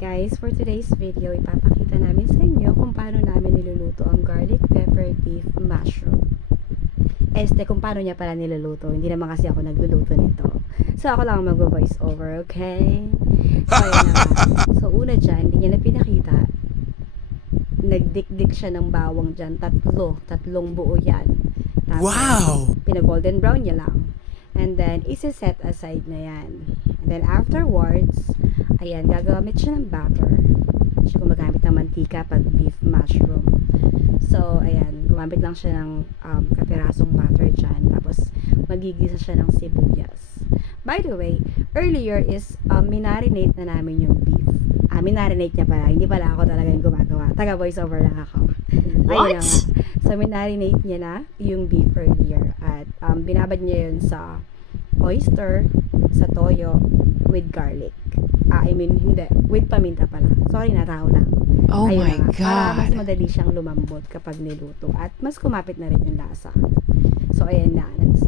guys, for today's video, ipapakita namin sa inyo kung paano namin niluluto ang garlic pepper beef mushroom. Kung paano niya pala niluluto, hindi naman kasi ako nagluluto nito. So, ako lang mag-voice over, okay? So, ayun na nga. So, una dyan, hindi niya na pinakita. Nagdikdik siya ng bawang dyan. Tatlong buo yan. Tapos, Wow! pinag-golden brown niya lang. And then, isa-set aside na yan. And then, afterwards, ayan, gagamit siya ng butter. Siya gumagamit ng mantika pag beef mushroom. So, ayan, gumamit lang siya ng kapirasong butter dyan. Tapos, magigisa siya ng sibuyas. By the way, earlier is minarinate na namin yung beef. Minarinate niya pala. Hindi pala ako talaga yung gumagawa. Taga voiceover lang ako. Ayun na nga. So, minarinate niya na yung beef earlier. At binabad niya yun sa oyster, sa toyo, with garlic. Hindi. With paminta pala. Sorry, nataho lang. Oh Ayun my na nga. Para mas God! madali siyang lumambot kapag niluto. At mas kumapit na rin yung lasa. So, ayan na.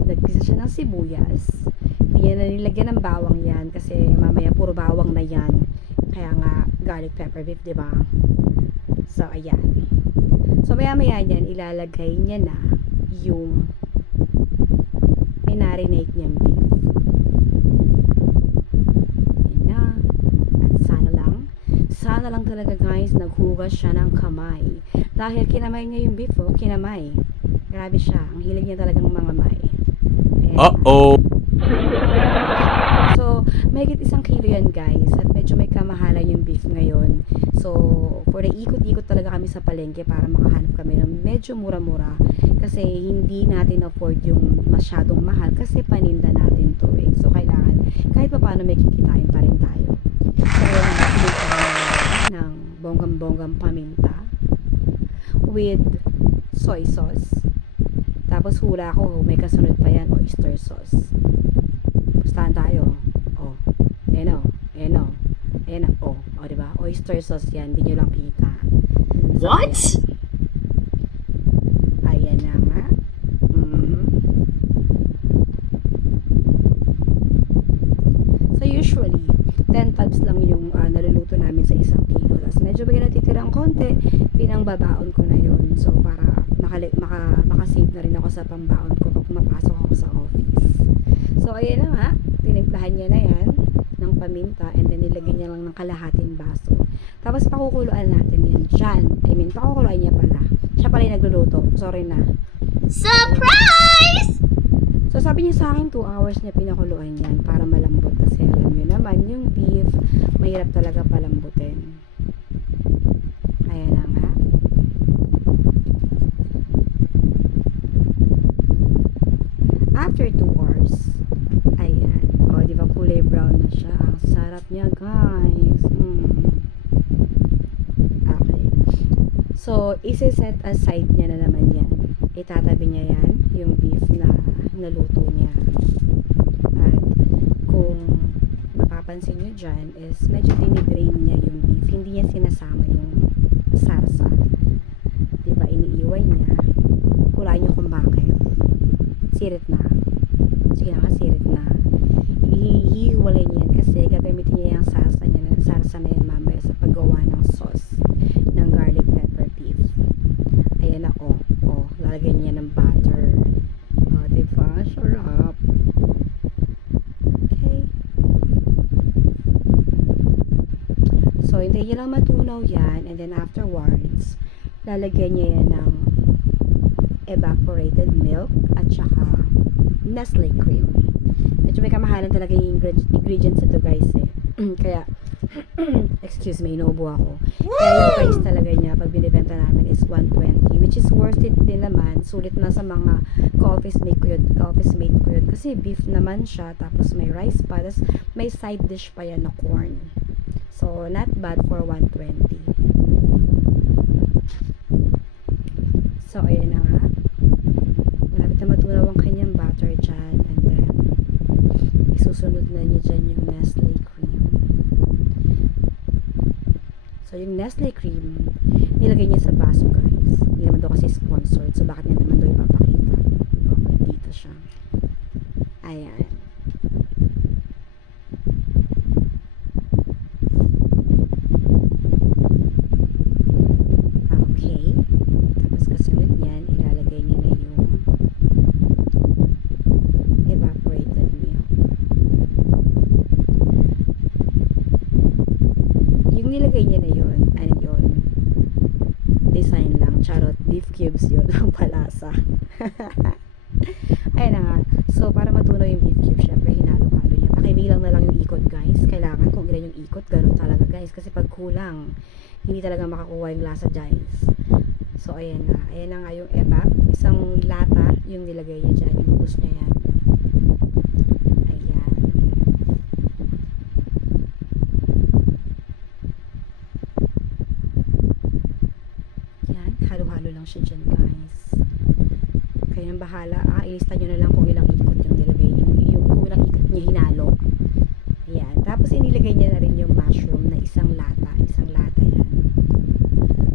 Nagkisa siya ng sibuyas. Hindi niya na nilagyan ng bawang yan. Kasi mamaya puro bawang na yan. Kaya nga, garlic pepper beef, diba? So, ayan. So, maya-maya yan, ilalagay niya na yung minarinate niyang beef. Ayan na. At sana lang talaga guys, naghugas siya ng kamay. Dahil kinamay niya yung beef, kinamay. Grabe siya. Ang hilig niya talagang mangamay. Ayan. Uh-oh! So, mahigit 1 kilo yan guys. At medyo may kamahalan yung beef ngayon. So, for the ikot-ikot talaga kami sa palengke para makahanap kami ng medyo mura-mura. Kasi hindi natin afford yung masyadong mahal kasi paninda natin to eh. So, kailangan kahit pa paano may kikitain pa rin tayo. So, ayun, ng bonggang-bonggang paminta with soy sauce. Tapos hula ko, may kasunod pa yan, oyster sauce. Pustahan tayo. Oh, ayan o. Ayan o. Ayan o. O, diba? Oyster sauce yan. Hindi nyo lang kita. So, What? ayan na nga. So, usually, 10 tubs lang yung naluluto namin sa 1 kilo. Tapos, medyo may natitirang konti, pinangbabaon ko na yun. So, para makasave na rin ako sa pambaon ko pag pumapasok ako sa office. So, ayan na nga. Tinimplahan niya na yan ng paminta and then nilagyan niya lang ng kalahating baso. Tapos, pakukuluan natin yan dyan. Pakukuluan niya pala. Siya pala yung nagluluto. Sorry na. Surprise! So, sabi niya sa akin, 2 hours niya pinakuluan yan para malambot. Kasi alam niyo naman, yung beef, mahirap talaga palambutin. Ayan na nga. After 2 hours, ayan. O, di ba kulay brown na siya? Ang sarap niya, guys. Okay. So, isi-set aside niya na naman yan. Itatabi niya yan, yung beef na naluto niya. At kung mapapansin niyo dyan, is medyo dinidrain niya yung beef. Hindi niya sinasama yung sarsa. Diba, iniiwan niya. Hulaan niyo kung bakit. Sirit na. Sige na nga, sirit na. Ihiwalay niya yan kasi gagamitin niya yung sarsa na yan mamaya sa paggawa ng sauce ng garlic pepper beef. Ayan na, lalagyan niya ng butter. Diba? Sarap. Okay. So, hintayin niya lang matunaw yan and then afterwards, lalagyan niya yan ng evaporated milk at saka Nestle cream. Medyo may kamahalan talaga yung ingredients ito guys eh. Kaya, excuse me, inuubo ako. Kaya yung price talaga niya pag binibenta namin is 120, which is worth it din naman. Sulit na sa mga ka-office mate ko yun. Kasi beef naman siya, tapos may rice pa, tapos may side dish pa yan na corn. So, not bad for 120. So, ayan na nga. Malapit na matunaw ang kanyang butter dyan. And then, isusunod na niya dyan yung Nestle cream. So, yung Nestle cream, nilagay niya sa baso, guys. Hindi naman daw kasi sponsored. So, bakit niya naman daw ipapakita? Okay, dito siya. Ayan. nilagay niya na yun. Ano yun? Design lang. Charot. Beef cubes yun. Ang palasa. Ayun na nga. So, para matunaw yung beef cube, syempre, hinalo-halo niya. Pakibilang na lang yung ikot, guys. Kailangan kung ilan yung ikot, ganun talaga, guys. Kasi pag kulang, hindi talaga makakuha yung lasa, guys. So, ayan na. Ayan na nga yung ebap. Isang lata yung nilagay niya dyan. Inubos niya yan. Ayan. Yan. Halo-halo lang siya dyan, guys. Kayo nang bahala. Ilista nyo na lang kung ilang ikot yung nilagay niyo. Kung ilang ikot niya hinalo. Ayan. Tapos, inilagay niya na rin yung mushroom na isang lata. Isang lata yan.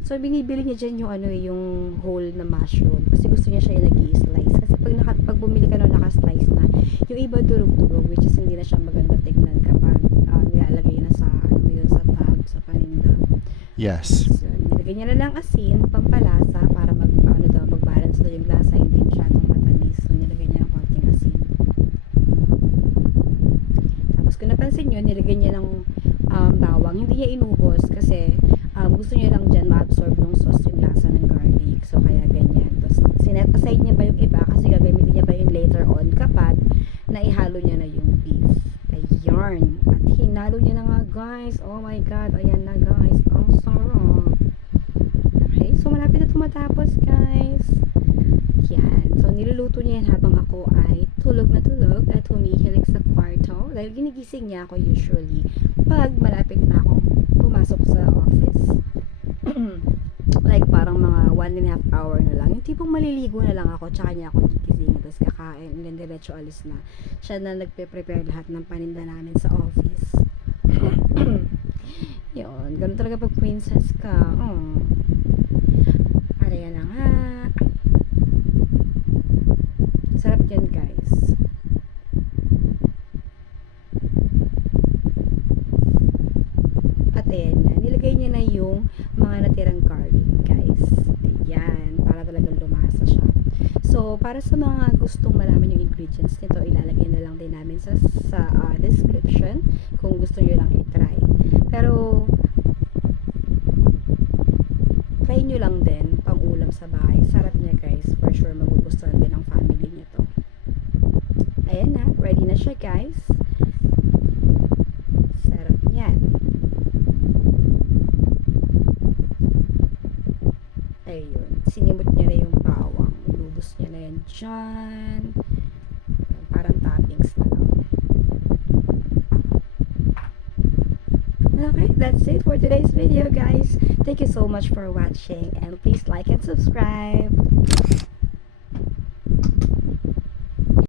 So, binibili niya dyan yung yung whole na mushroom. Kasi gusto niya siya yung nag-i-slice. Kasi pag bumili ka nung naka-slice na, yung iba durog-durog, which is hindi na siya maganda tignan kapag nilalagay na sa, sa tab, sa paninda. Yes. So, nilagay niya na lang asin, pampalasa, para mag-balance na yung lasa, hindi masyadong matamis. So, nilagay niya ng konting asin. Tapos, kung napansin nyo, nilagay niya ng bawang. Hindi niya inubos kasi gusto niya lang dyan ma-absorb ng sauce yung lasa ng garlic. So, kaya ganyan. Tapos, sinet aside niya pa yung iba kasi gagamitin niya pa yung later on kapag naihalo niya na yung beef. Ayan. At hinalo niya na nga, guys. Oh my God. Ayan na, guys. Ang sarap. Okay. So, malapit na tumatapos, guys. Yan. So, niluluto niya yan habang ako ay tulog na tulog at humihilik sa kwarto. Dahil ginigising niya ako usually pag malapit na akong pumasok sa office. Like parang mga 1.5 hour na lang. Yung tipong maliligo na lang ako, tsaka niya ako gigising, tapos kakain, and then diretso alis na. Siya na nagpe-prepare lahat ng paninda namin sa office. Yun, ganun talaga pag princess ka. Oh. Araya na nga. Sarap yan, guys. At ayan na, nilagay niya na yung mga natirang garlic, guys. Ayan, para talagang lumasa siya. So, para sa mga gustong malaman yung ingredients nito, ilalagay na lang din namin sa description kung gusto nyo lang i-try. Pero, try nyo lang din pang ulam sa bahay. Sarap niya, guys. For sure, magugustuhan din ng family niyo to. Ayan na, ready na siya, guys. Sarap niyan. Ayun, sinimot niya na yung bawang. Inubos niya na yan dyan. Parang toppings na lang. Okay, that's it for today's video, guys. Thank you so much for watching, and please like and subscribe.